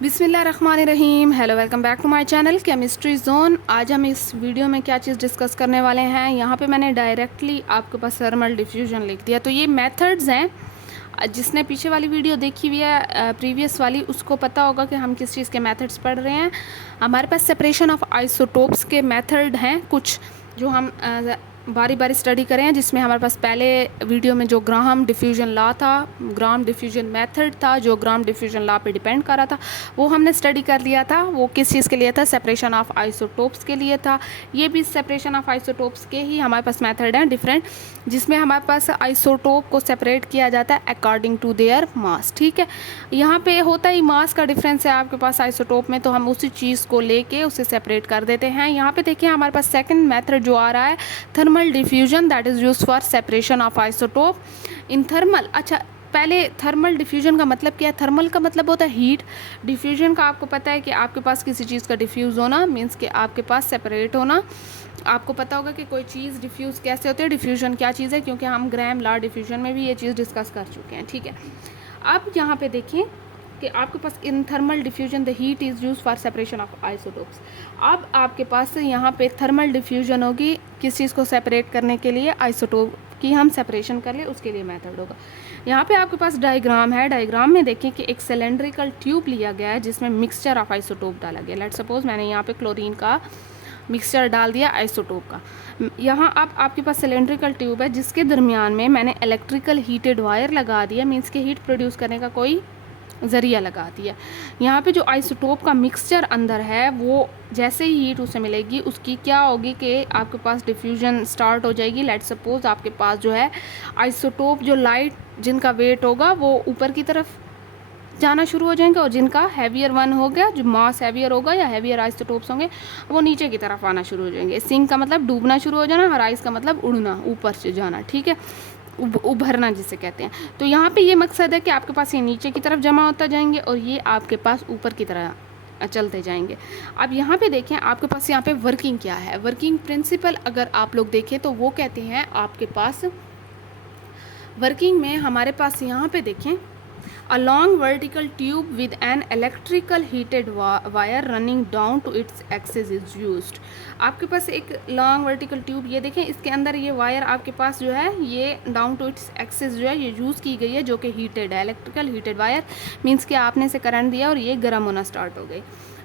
बिस्मिल्लाहिर्रहमानिर्रहीम। Hello, welcome back to my channel chemistry zone. आज हम इस वीडियो में क्या चीज़ डिस्कस करने वाले हैं, यहाँ पे मैंने डायरेक्टली आपके पास थर्मल डिफ्यूजन लिख दिया। तो ये मेथड्स हैं, जिसने पीछे वाली वीडियो देखी हुई है प्रीवियस वाली, उसको पता होगा कि हम किस चीज़ के मेथड्स पढ़ रहे हैं। हमारे पास सेपरेशन ऑफ आइसोटोप्स के मेथड हैं कुछ, जो हम बारी बारी स्टडी करें हैं, जिसमें हमारे पास पहले वीडियो में जो ग्राहम डिफ्यूजन लॉ था, ग्राहम डिफ्यूजन मेथड था, जो ग्राहम डिफ्यूजन लॉ पे डिपेंड कर रहा था, वो हमने स्टडी कर लिया था। वो किस चीज़ के लिए था? सेपरेशन ऑफ आइसोटोप्स के लिए था। ये भी सेपरेशन ऑफ आइसोटोप्स के ही हमारे पास मेथड हैं डिफरेंट, जिसमें हमारे पास आइसोटोप को सेपरेट किया जाता है अकॉर्डिंग टू देयर मास। ठीक है, यहाँ पे होता ही मास का डिफरेंस है आपके पास आइसोटोप में, तो हम उसी चीज़ को लेके उसे सेपरेट कर देते हैं। यहाँ पे देखिए हमारे पास सेकंड मेथड जो आ रहा है, thermal diffusion, that is used for separation of isotope in thermal. अच्छा, पहले थर्मल डिफ्यूजन का मतलब क्या है? थर्मल का मतलब होता है हीट। डिफ्यूजन का आपको पता है कि आपके पास किसी चीज़ का डिफ्यूज़ होना मीन्स कि आपके पास सेपरेट होना। आपको पता होगा कि कोई चीज़ डिफ्यूज़ कैसे होती है, डिफ्यूजन क्या चीज़ है, क्योंकि हम ग्राहम लॉ डिफ्यूजन में भी ये चीज़ डिस्कस कर चुके हैं। ठीक है, अब यहाँ पे देखिए कि आपके पास in thermal diffusion the heat is use for separation of isotopes. अब आपके पास यहाँ पे थर्मल डिफ्यूजन होगी किस चीज़ को सेपरेट करने के लिए? आइसोटोप की हम सेपरेशन कर ले, उसके लिए मेथड होगा। यहाँ पे आपके पास डायग्राम है। डायग्राम में देखें कि एक सिलेंड्रिकल ट्यूब लिया गया है जिसमें मिक्सचर ऑफ आइसोटोप डाला गया। लेट सपोज मैंने यहाँ पे क्लोरीन का मिक्सचर डाल दिया आइसोटोप का। यहाँ अब आपके पास सिलेंड्रिकल ट्यूब है जिसके दरमियान में मैंने इलेक्ट्रिकल हीटेड वायर लगा दिया, मीन्स के हीट प्रोड्यूस करने का कोई ज़रिया लगा दिया। यहाँ पे जो आइसोटोप का मिक्सचर अंदर है, वो जैसे ही हीट उसे मिलेगी उसकी क्या होगी कि आपके पास डिफ्यूजन स्टार्ट हो जाएगी। लेट सपोज आपके पास जो है आइसोटोप जो लाइट जिनका वेट होगा वो ऊपर की तरफ जाना शुरू हो जाएंगे, और जिनका हैवियर वन हो गया, जो मास हैवियर होगा या हैवियर आइसोटोप्स होंगे, वो नीचे की तरफ आना शुरू हो जाएंगे। सिंक का मतलब डूबना शुरू हो जाना, और आइस का मतलब उड़ना, ऊपर से जाना। ठीक है, उभरना जिसे कहते हैं। तो यहाँ पे ये मकसद है कि आपके पास ये नीचे की तरफ जमा होता जाएंगे और ये आपके पास ऊपर की तरह चलते जाएंगे। अब यहाँ पे देखें आपके पास यहाँ पे वर्किंग क्या है। वर्किंग प्रिंसिपल अगर आप लोग देखें तो वो कहते हैं आपके पास वर्किंग में हमारे पास यहाँ पे देखें A long vertical tube with an electrical heated wire running down to its axis is used। आपके पास एक लॉन्ग वर्टिकल ट्यूब, ये देखें इसके अंदर ये वायर आपके पास जो है ये डाउन टू इट्स एक्सिस जो है ये यूज़ की गई है, जो कि हीटेड है। इलेक्ट्रिकल हीटेड वायर मीन्स कि आपने से करंट दिया और ये गर्म होना स्टार्ट हो गई।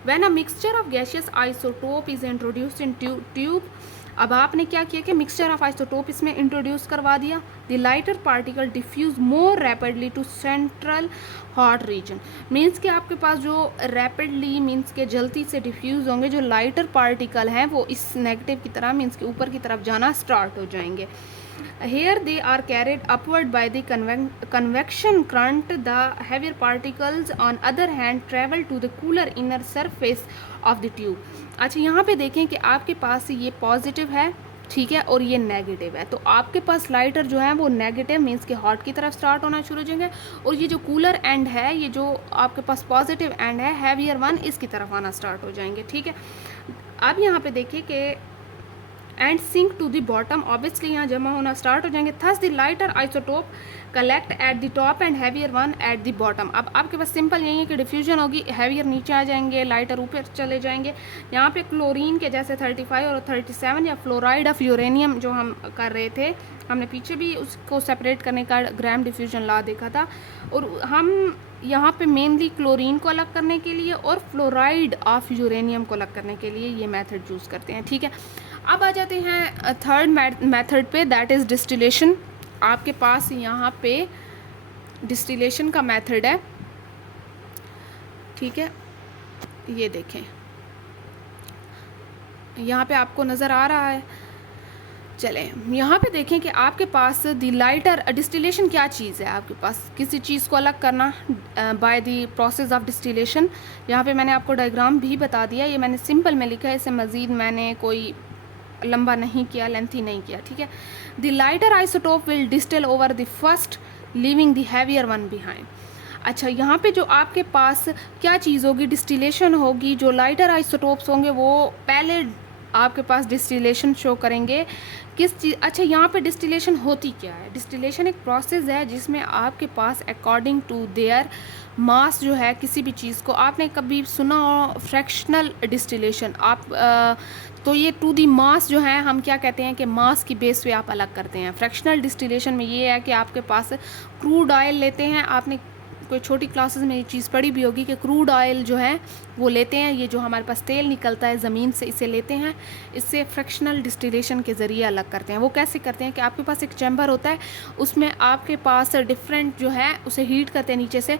When a mixture of gaseous isotope is introduced in tube, अब आपने क्या किया कि मिक्सचर ऑफ आइसोटोप इसमें इंट्रोड्यूस करवा दिया। The lighter particle diffuse more rapidly to central hot region, means कि आपके पास जो रैपिडली मीन्स के जल्दी से डिफ्यूज़ होंगे जो लाइटर पार्टिकल हैं वो इस नेगेटिव की तरह मीन्स के ऊपर की तरफ जाना स्टार्ट हो जाएंगे। Here they are carried upward by the convection current. The heavier particles on other hand travel to the cooler inner surface of the tube। अच्छा, यहाँ पे देखें कि आपके पास ये पॉजिटिव है, ठीक है, और ये नेगेटिव है। तो आपके पास लाइटर जो है वो नेगेटिव मीन्स के हॉट की तरफ स्टार्ट होना शुरू हो जाएंगे, और ये जो कूलर एंड है, ये जो आपके पास पॉजिटिव एंड है हैवियर वन, इसकी तरफ आना स्टार्ट हो जाएंगे। ठीक है, अब यहाँ पे देखिए कि and sink to the bottom, obviously यहाँ जमा होना स्टार्ट हो जाएंगे। Thus the lighter isotope collect at the top and heavier one at the bottom. अब आपके पास सिंपल यही है कि डिफ्यूजन होगी, हैवियर नीचे आ जाएंगे, लाइटर ऊपर चले जाएंगे। यहाँ पे क्लोरीन के जैसे 35 और 37 या फ्लोराइड ऑफ यूरेनियम जो हम कर रहे थे, हमने पीछे भी उसको सेपरेट करने का ग्राहम डिफ्यूजन लॉ देखा था, और हम यहाँ पे मेनली क्लोरीन को अलग करने के लिए और फ्लोराइड ऑफ यूरेनियम को अलग करने के लिए ये मेथड यूज़ करते हैं। ठीक है, अब आ जाते हैं थर्ड मेथड पे, दैट इज़ डिस्टिलेशन। आपके पास यहाँ पे डिस्टिलेशन का मेथड है। ठीक है, ये देखें यहाँ पे आपको नज़र आ रहा है। चलें यहाँ पे देखें कि आपके पास द लाइटर डिस्टिलेशन क्या चीज़ है। आपके पास किसी चीज़ को अलग करना by the process of distillation. यहाँ पे मैंने आपको डायग्राम भी बता दिया, ये मैंने सिंपल में लिखा है, इससे मज़ीद मैंने कोई लंबा नहीं किया, लेंथी नहीं किया। ठीक है, the lighter isotope will distil over the first leaving the heavier one behind. अच्छा, यहाँ पे जो आपके पास क्या चीज़ होगी, डिस्टिलेशन होगी। जो लाइटर आइसोटोप्स होंगे वो पहले आपके पास डिस्टिलेशन शो करेंगे किस चीज़। अच्छा, यहाँ पे डिस्टिलेशन होती क्या है? डिस्टिलेशन एक प्रोसेस है जिसमें आपके पास अकॉर्डिंग टू देयर मास जो है किसी भी चीज़ को, आपने कभी सुना हो फ्रैक्शनल डिस्टिलेशन, आप तो ये टू दी मास जो है हम क्या कहते हैं कि मास की बेस पे आप अलग करते हैं। फ्रैक्शनल डिस्टिलेशन में ये है कि आपके पास क्रूड ऑयल लेते हैं, आपने कोई छोटी क्लासेस में ये चीज़ पढ़ी भी होगी कि क्रूड ऑयल जो है वो लेते हैं, ये जो हमारे पास तेल निकलता है ज़मीन से, इसे लेते हैं, इससे फ्रैक्शनल डिस्टिलेशन के ज़रिए अलग करते हैं। वो कैसे करते हैं कि आपके पास एक चैम्बर होता है, उसमें आपके पास डिफरेंट जो है उसे हीट करते हैं नीचे से।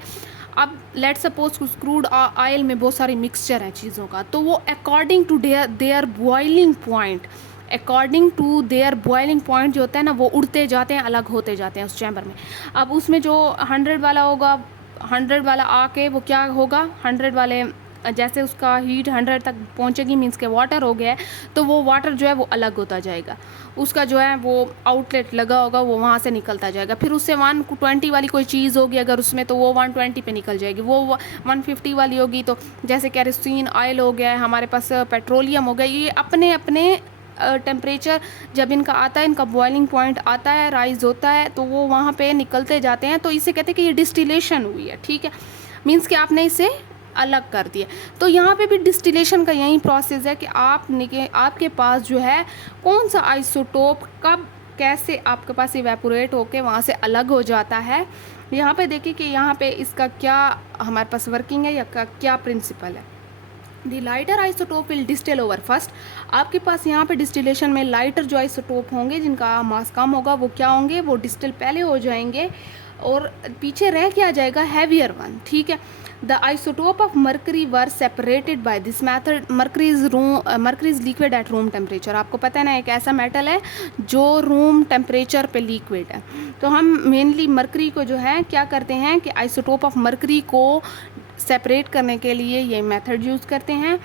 अब लेट सपोज क्रूड ऑयल में बहुत सारी मिक्सचर हैं चीज़ों का, तो वो according to their boiling point, according to their boiling point जो होता है ना, वो उड़ते जाते हैं, अलग होते जाते हैं उस चैम्बर में। अब उसमें जो 100 वाला होगा, 100 वाला आके वो क्या होगा, 100 वाले जैसे उसका हीट 100 तक पहुंचेगी, मीन्स के वाटर हो गया है, तो वो वाटर जो है वो अलग होता जाएगा, उसका जो है वो आउटलेट लगा होगा, वो वहाँ से निकलता जाएगा। फिर उससे 120 वाली कोई चीज़ होगी अगर उसमें, तो वो 120 पे निकल जाएगी। वो 150 वाली होगी, तो जैसे कैरोसिन ऑयल हो गया है हमारे पास, पेट्रोलियम हो गया, ये अपने अपने टेम्परेचर जब इनका आता है, इनका बॉइलिंग पॉइंट आता है, राइज होता है, तो वो वहाँ पे निकलते जाते हैं, तो इसे कहते हैं कि ये डिस्टिलेशन हुई है। ठीक है, मीन्स कि आपने इसे अलग कर दिया। तो यहाँ पे भी डिस्टिलेशन का यही प्रोसेस है कि आपके पास जो है कौन सा आइसोटोप कब कैसे आपके पास इवेपोरेट होके वहाँ से अलग हो जाता है। यहाँ पे देखिए कि यहाँ पे इसका क्या हमारे पास वर्किंग है या क्या प्रिंसिपल है। The lighter isotope will distil over first, आपके पास यहाँ पे डिस्टिलेशन में लाइटर जो आइसोटोप होंगे जिनका मास कम होगा वो क्या होंगे, वो डिस्टिल पहले हो जाएंगे और पीछे रह क्या जाएगा, हैवियर वन। ठीक है, the isotope of mercury were separated by this method. Mercury is liquid at room temperature, आपको पता है ना, एक ऐसा मेटल है जो रूम टेम्परेचर पे लिक्विड है। तो हम मेनली मर्करी को जो है क्या करते हैं कि आइसोटोप ऑफ मर्करी को सेपरेट करने के लिए ये मेथड यूज़ करते हैं।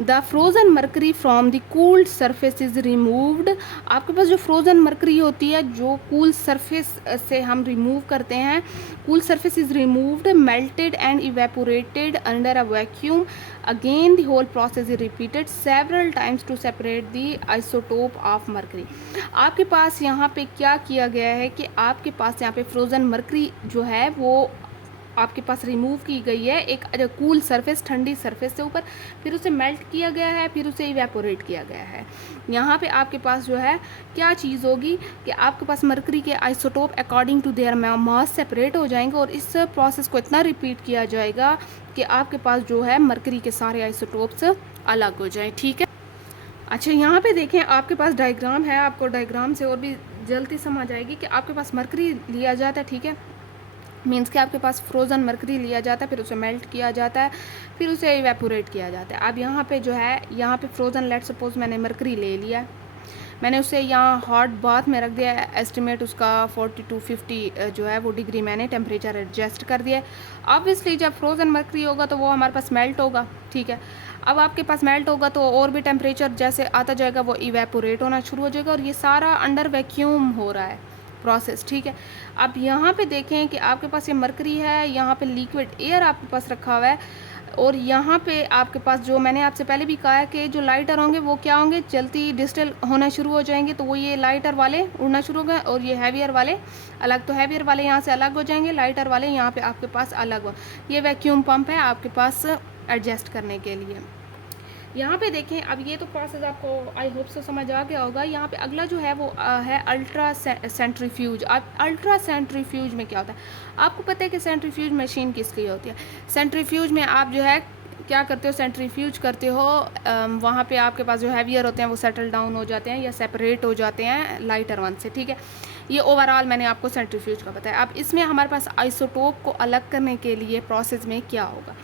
The frozen mercury from the cooled surface is removed, आपके पास जो फ्रोज़न मर्करी होती है जो कूल सरफेस से हम रिमूव करते हैं, cool surface is removed, melted and evaporated under a vacuum, again the whole process is repeated several times to separate the isotope of mercury. आपके पास यहाँ पे क्या किया गया है कि आपके पास यहाँ पे फ्रोज़न मर्करी जो है वो आपके पास रिमूव की गई है एक कूल सरफेस, ठंडी सरफेस से ऊपर, फिर उसे मेल्ट किया गया है, फिर उसे इवेपोरेट किया गया है। यहाँ पे आपके पास जो है क्या चीज़ होगी कि आपके पास मर्करी के isotope according to their mass separate हो जाएंगे और इस प्रोसेस को इतना रिपीट किया जाएगा कि आपके पास जो है मर्करी के सारे आइसोटोप्स अलग हो जाएँ। ठीक है, अच्छा यहाँ पे देखें आपके पास डायग्राम है, आपको डायग्राम से और भी जल्दी समझ आएगी कि आपके पास मर्करी लिया जाता है। ठीक है, मीन्स कि आपके पास फ्रोज़न मर्करी लिया जाता है, फिर उसे मेल्ट किया जाता है, फिर उसे इवेपोरेट किया जाता है। अब यहाँ पे जो है, यहाँ पे फ्रोज़न लेट सपोज मैंने मर्करी ले लिया, मैंने उसे यहाँ हॉट बाथ में रख दिया, एस्टिमेट उसका 40 to 50 जो है वो डिग्री मैंने टेम्परेचर एडजस्ट कर दिया। ऑब्वियसली जब फ्रोज़न मर्करी होगा तो वो हमारे पास मेल्ट होगा। ठीक है, अब आपके पास मेल्ट होगा तो और भी टेम्परेचर जैसे आता जाएगा वो इवेपोरेट होना शुरू हो जाएगा और ये सारा अंडर वैक्यूम हो रहा है प्रोसेस। ठीक है, अब यहाँ पे देखें कि आपके पास ये मर्करी है, यहाँ पे लिक्विड एयर आपके पास रखा हुआ है और यहाँ पे आपके पास जो मैंने आपसे पहले भी कहा है कि जो लाइटर होंगे वो क्या होंगे, चलती डिस्टिल होना शुरू हो जाएंगे, तो वो ये लाइटर वाले उड़ना शुरू हो गए और ये हैवियर वाले अलग, तो हैवियर वाले यहाँ से अलग हो जाएंगे, लाइटर वाले यहाँ पे आपके पास अलग हो। ये वैक्यूम पंप है आपके पास एडजस्ट करने के लिए। यहाँ पे देखें, अब ये तो प्रोसेस आपको आई होप से समझ आ गया होगा। यहाँ पे अगला जो है वो है अल्ट्रा सेंट्रीफ्यूज। अब अल्ट्रा सेंट्रीफ्यूज में क्या होता है, आपको पता है कि सेंट्रीफ्यूज मशीन किस लिए होती है। सेंट्रीफ्यूज में आप जो है क्या करते हो, सेंट्रीफ्यूज करते हो, वहाँ पे आपके पास जो हैवियर होते हैं वो सेटल डाउन हो जाते हैं या सेपरेट हो जाते हैं लाइटर वन से। ठीक है, ये ओवरऑल मैंने आपको सेंट्रीफ्यूज का बताया। अब इसमें हमारे पास आइसोटोप को अलग करने के लिए प्रोसेस में क्या होगा,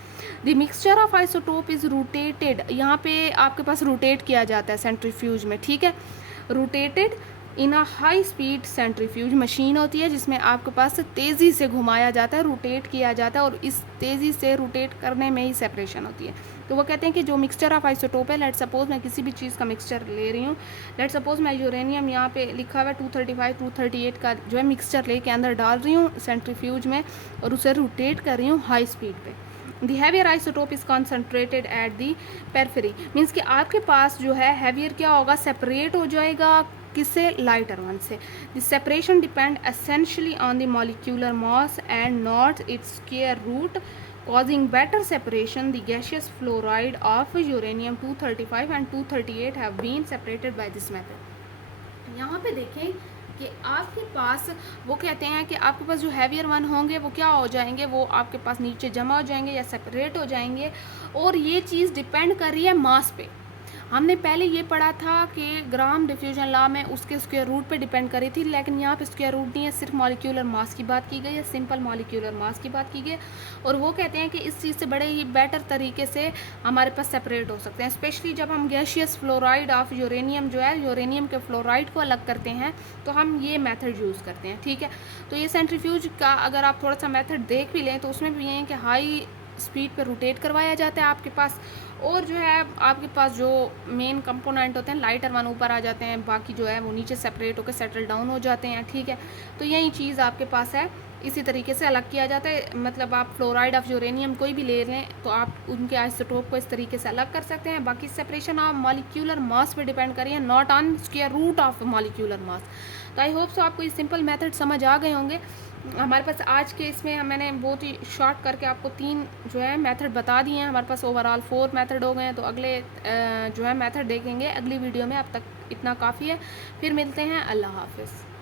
the mixture of isotope is rotated, यहाँ पे आपके पास रोटेट किया जाता है सेंट्रीफ्यूज में। ठीक है, rotated in a high speed centrifuge machine होती है जिसमें आपके पास तेज़ी से घुमाया जाता है, रोटेट किया जाता है और इस तेज़ी से रोटेट करने में ही सेपरेशन होती है। तो वो कहते हैं कि जो मिक्सचर ऑफ आइसोटोप है, लेट सपोज मैं किसी भी चीज़ का मिक्सचर ले रही हूँ, लेट सपोज मैं यूरेनियम यहाँ पे लिखा हुआ है 235 238 का जो है मिक्सचर लेके अंदर डाल रही हूँ सेंट्रीफ्यूज में और उसे रोटेट कर रही हूँ हाई स्पीड पे। The heavier isotope is concentrated at the periphery, means कि आपके पास जो है हैवियर क्या होगा, सेपरेट हो जाएगा किससे, लाइटर वन से। The separation depend essentially on the molecular mass and not its square root, causing better separation. The gaseous fluoride of uranium 235 and 238 have been separated by this method। यहाँ पे देखें कि आपके पास वो कहते हैं कि आपके पास जो हैवियर वन होंगे वो क्या हो जाएंगे, वो आपके पास नीचे जमा हो जाएंगे या सेपरेट हो जाएंगे, और ये चीज़ डिपेंड कर रही है मास पे। हमने पहले ये पढ़ा था कि ग्राम डिफ्यूजन लॉ में उसके स्क्वायर रूट पे डिपेंड करी थी, लेकिन यहाँ पे स्क्वायर रूट नहीं है, सिर्फ मॉलिक्यूलर मास की बात की गई है, सिंपल मॉलिक्यूलर मास की बात की गई। और वो कहते हैं कि इस चीज़ से बड़े ही बेटर तरीके से हमारे पास सेपरेट हो सकते हैं, स्पेशली जब हम गैशियस फ्लोराइड ऑफ यूरेनियम जो है यूरेनियम के फ्लोराइड को अलग करते हैं तो हम ये मेथड यूज़ करते हैं। ठीक है, तो ये सेंट्रीफ्यूज का अगर आप थोड़ा सा मेथड देख भी लें तो उसमें भी ये है कि हाई स्पीड पे रोटेट करवाया जाता है आपके पास, और जो है आपके पास जो मेन कंपोनेंट होते हैं लाइटर वन ऊपर आ जाते हैं, बाकी जो है वो नीचे सेपरेट होकर सेटल डाउन हो जाते हैं। ठीक है, तो यही चीज़ आपके पास है, इसी तरीके से अलग किया जाता है। मतलब आप फ्लोराइड ऑफ यूरेनियम कोई भी ले लें तो आप उनके आइसोटोप को इस तरीके से अलग कर सकते हैं। बाकी सेपरेशन ऑफ मॉलिक्यूलर मास पे डिपेंड करिए, not on square root of molecular mass. तो आई होप सो आपको ये सिंपल मेथड समझ आ गए होंगे। हमारे पास आज के इसमें मैंने बहुत ही शॉर्ट करके आपको 3 जो है मेथड बता दिए हैं, हमारे पास ओवरऑल 4 मेथड हो गए हैं। तो अगले जो है मेथड देखेंगे अगली वीडियो में, अब तक इतना काफ़ी है, फिर मिलते हैं, अल्लाह हाफिज़।